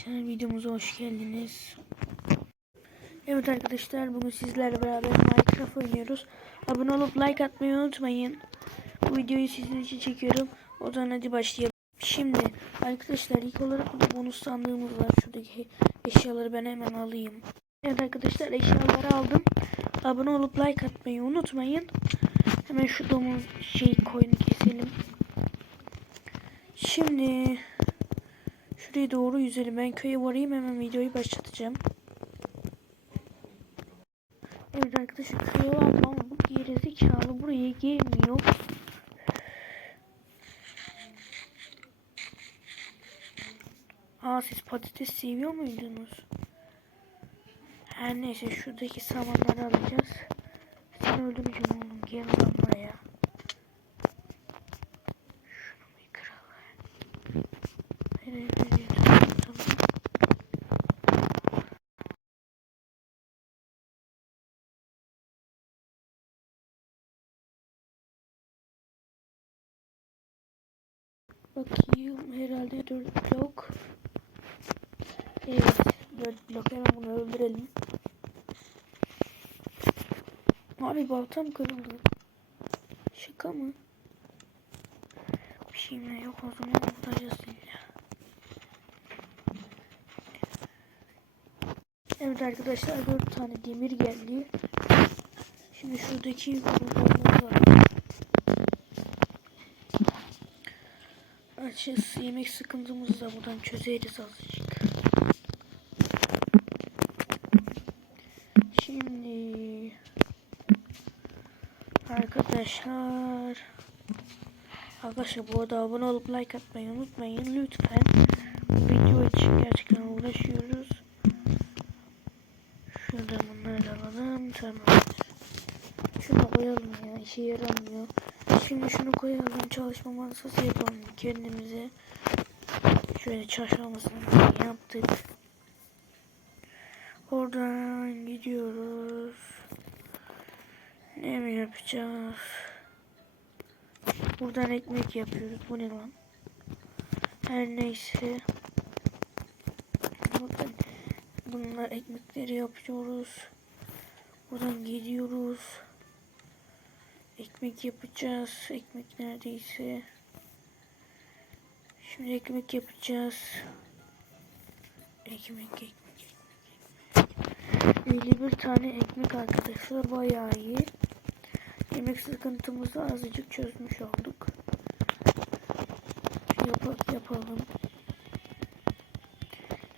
Arkadaşlar videomuza hoş geldiniz. Evet arkadaşlar bugün sizlerle beraber Minecraft oynuyoruz. Abone olup like atmayı unutmayın. Bu videoyu sizin için çekiyorum. O zaman hadi başlayalım. Şimdi arkadaşlar ilk olarak burada bonus sandığımız var. Şuradaki eşyaları ben hemen alayım. Evet arkadaşlar eşyaları aldım. Abone olup like atmayı unutmayın. Hemen şu domuz şey koyunu keselim. Şimdi Şuraya doğru yüzelim. Ben köye varayım hemen videoyu başlatacağım. Evet arkadaşlar köye vardım ama bu gerizekalı buraya gelmiyor. Aa siz patates seviyor muydunuz? Her neyse şuradaki samanları alacağız. Seni öldüreceğim oğlum. Gel lan buraya. Şunu bir kıralım. Nereye nereye tamam tamam. Bakayım herhalde 4 blok. Evet 4 blok hemen bunu öldürelim. Abi baltam kırıldı. Şaka mı? Bir şeyim yok o zaman vuracağız illa. Evet arkadaşlar 4 tane demir geldi. Şimdi şuradaki bulduğumuz var. Açız yemek sıkıntımızı da buradan çözeriz azıcık. Şimdi arkadaşlar arkadaşlar bu arada abone olup like atmayı unutmayın lütfen. Video için gerçekten uğraşıyoruz. Şuradan bunları alalım tamam. Şunu koyalım ya işe yaramıyor. Şimdi şunu koyalım çalışma masası yapalım kendimize. Şöyle masasını yaptık. Oradan gidiyoruz. Ne mi yapacağız? Buradan ekmek yapıyoruz. Bu ne lan? Her neyse. Buradan bunlar ekmekleri yapıyoruz. Buradan gidiyoruz. Ekmek yapacağız. Ekmek neredeyse. Şimdi ekmek yapacağız. Ekmek, ekmek, ekmek. 51 tane ekmek arkadaşlar bayağı iyi. Yemek sıkıntımızı azıcık çözmüş olduk. Yap yapalım.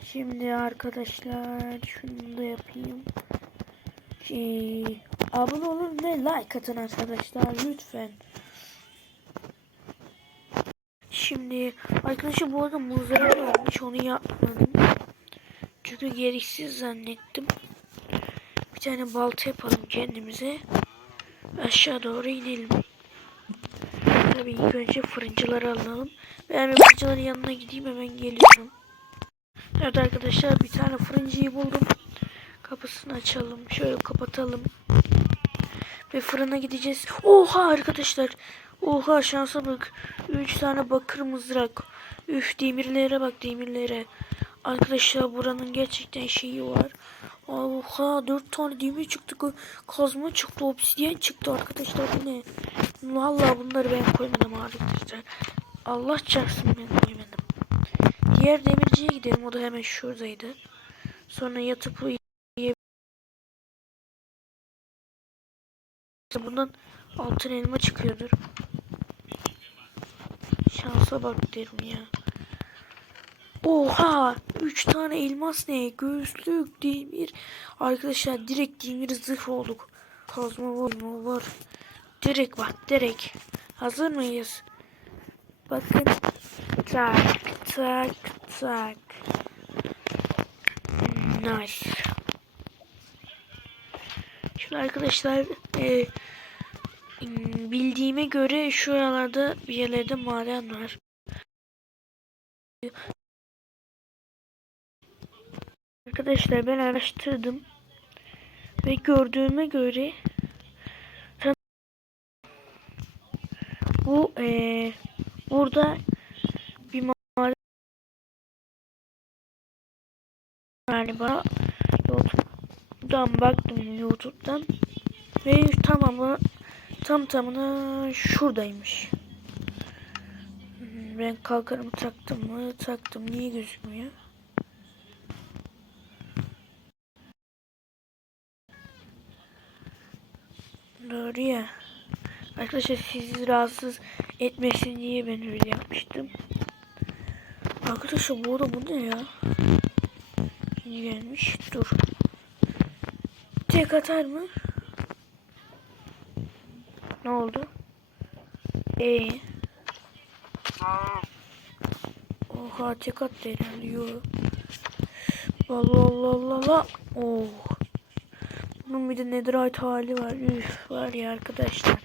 Şimdi arkadaşlar şunu da yapayım. Şey, abone olun ve like atın arkadaşlar lütfen. Şimdi arkadaşlar bu arada muzları varmış onu yapmadım. Çünkü gereksiz zannettim. Bir tane balta yapalım kendimize. Aşağı doğru inelim. Tabii ilk önce fırıncıları alalım. Ben fırıncıların yanına gideyim hemen geliyorum. Evet arkadaşlar bir tane fırıncıyı buldum. Kapısını açalım. Şöyle kapatalım. Ve fırına gideceğiz. Oha arkadaşlar. Oha şansa bak. 3 tane bakır mızrak. Üf demirlere bak demirlere. Arkadaşlar buranın gerçekten şeyi var. Oha 4 tane demir çıktı. Kazma çıktı. Obsidyen çıktı arkadaşlar. Bu ne? Vallahi bunları ben koymadım arkadaşlar. Allah çarpsın ben koymadım. Diğer demirciye gidelim. O da hemen şuradaydı. Sonra yatıp uyuyabiliriz. Bundan altın elma çıkıyordur. Şansa bak derim ya. Oha! 3 tane elmas ne? Göğüslük, demir. Arkadaşlar direkt demir zırh olduk. Kazma var mı var. Direkt bak direkt. Hazır mıyız? Bakın. Tak tak tak. Nice. Şimdi arkadaşlar e, bildiğime göre şu aralarda bir yerlerde maden var. Arkadaşlar ben araştırdım ve gördüğüme göre bu e, burada galiba YouTube'dan baktım YouTube'dan ve tamamı tam tamına şuradaymış. Hmm, Ben kalkarımı taktım mı? Taktım. Niye gözükmüyor? Doğru ya. Arkadaşlar sizi rahatsız etmesin diye ben öyle yapmıştım. Arkadaşlar bu arada bu ne ya? Yeni gelmiş. Dur. Tek atar mı? Ne oldu? Ee. Oha tek attı herhalde. Yo. Allah Allah Allah Allah. Oh. Bunun bir de netherite hali var. Üf var ya arkadaşlar.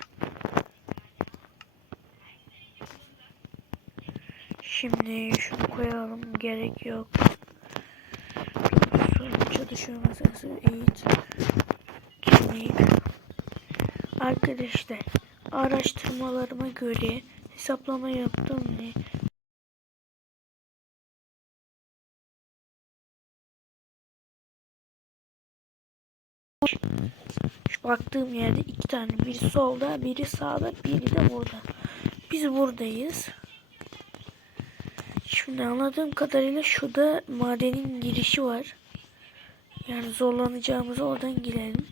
Şimdi şunu koyalım. Gerek yok. Çalışıyor masası. Eğit. Arkadaşlar araştırmalarıma göre hesaplama yaptım ve şu baktığım yerde iki tane biri solda biri sağda biri de burada. Biz buradayız. Şimdi anladığım kadarıyla şurada madenin girişi var. Yani zorlanacağımızı oradan girelim.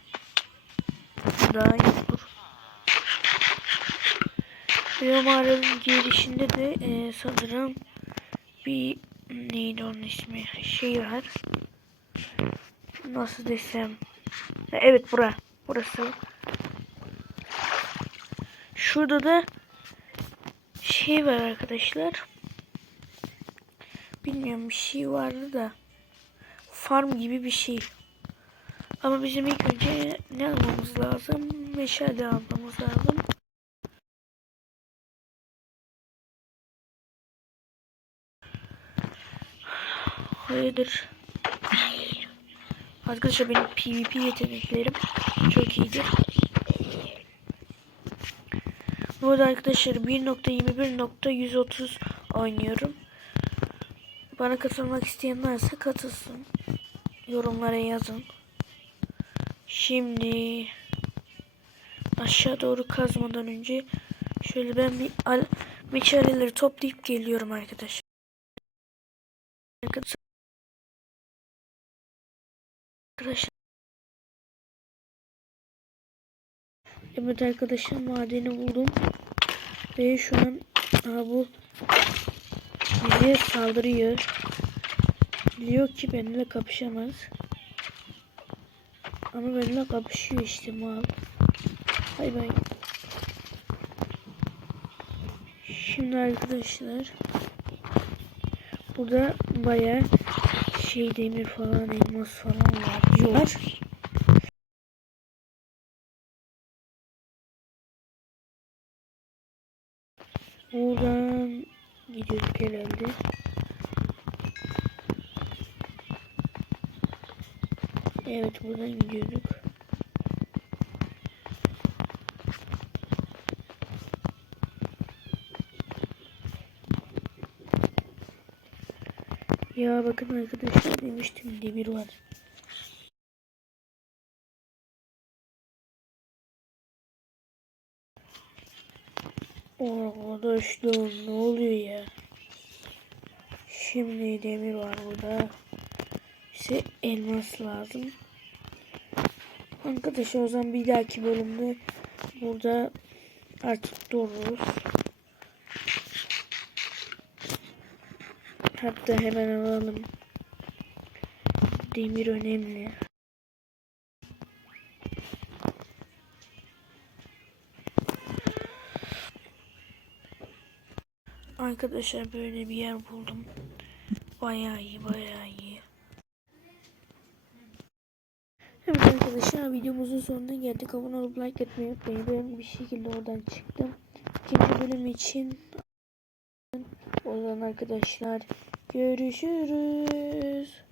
Daha iyi olur. Ve mağaranın girişinde de e, sanırım bir neydi onun ismi şey var. Nasıl desem. Evet bura. Burası. Şurada da şey var arkadaşlar. Bilmiyorum bir şey vardı da. Farm gibi bir şey. Ama bizim ilk önce ne almamız lazım? Meşale almamız lazım. Hayırdır? Arkadaşlar benim PvP yeteneklerim çok iyidir. Bu arada arkadaşlar 1.21.130 oynuyorum. Bana katılmak isteyen varsa katılsın. Yorumlara yazın. Şimdi aşağı doğru kazmadan önce şöyle ben bir al meşaleleri toplayıp geliyorum arkadaşlar. Evet arkadaşlar madeni buldum. Ve şu an aha bu bize saldırıyor. Diyor ki benimle kapışamaz. Ama benimle kapışıyor işte mal. Hay bay. Şimdi arkadaşlar burada bayağı şey demir falan elmas falan var diyorlar. Buradan gidiyorduk herhalde. Evet buradan gidiyorduk. Ya bakın arkadaşlar demiştim demir var. Arkadaşlar ne oluyor ya? Şimdi demir var burada. İşte elmas lazım. Arkadaşlar o zaman bir dahaki bölümde burada artık dururuz. Hatta hemen alalım. Demir önemli. Arkadaşlar böyle bir yer buldum. Bayağı iyi, bayağı iyi. Evet arkadaşlar videomuzun sonuna geldik. Abone olup like etmeyi unutmayın. Ben bir şekilde oradan çıktım. İkinci bölüm için o zaman arkadaşlar görüşürüz.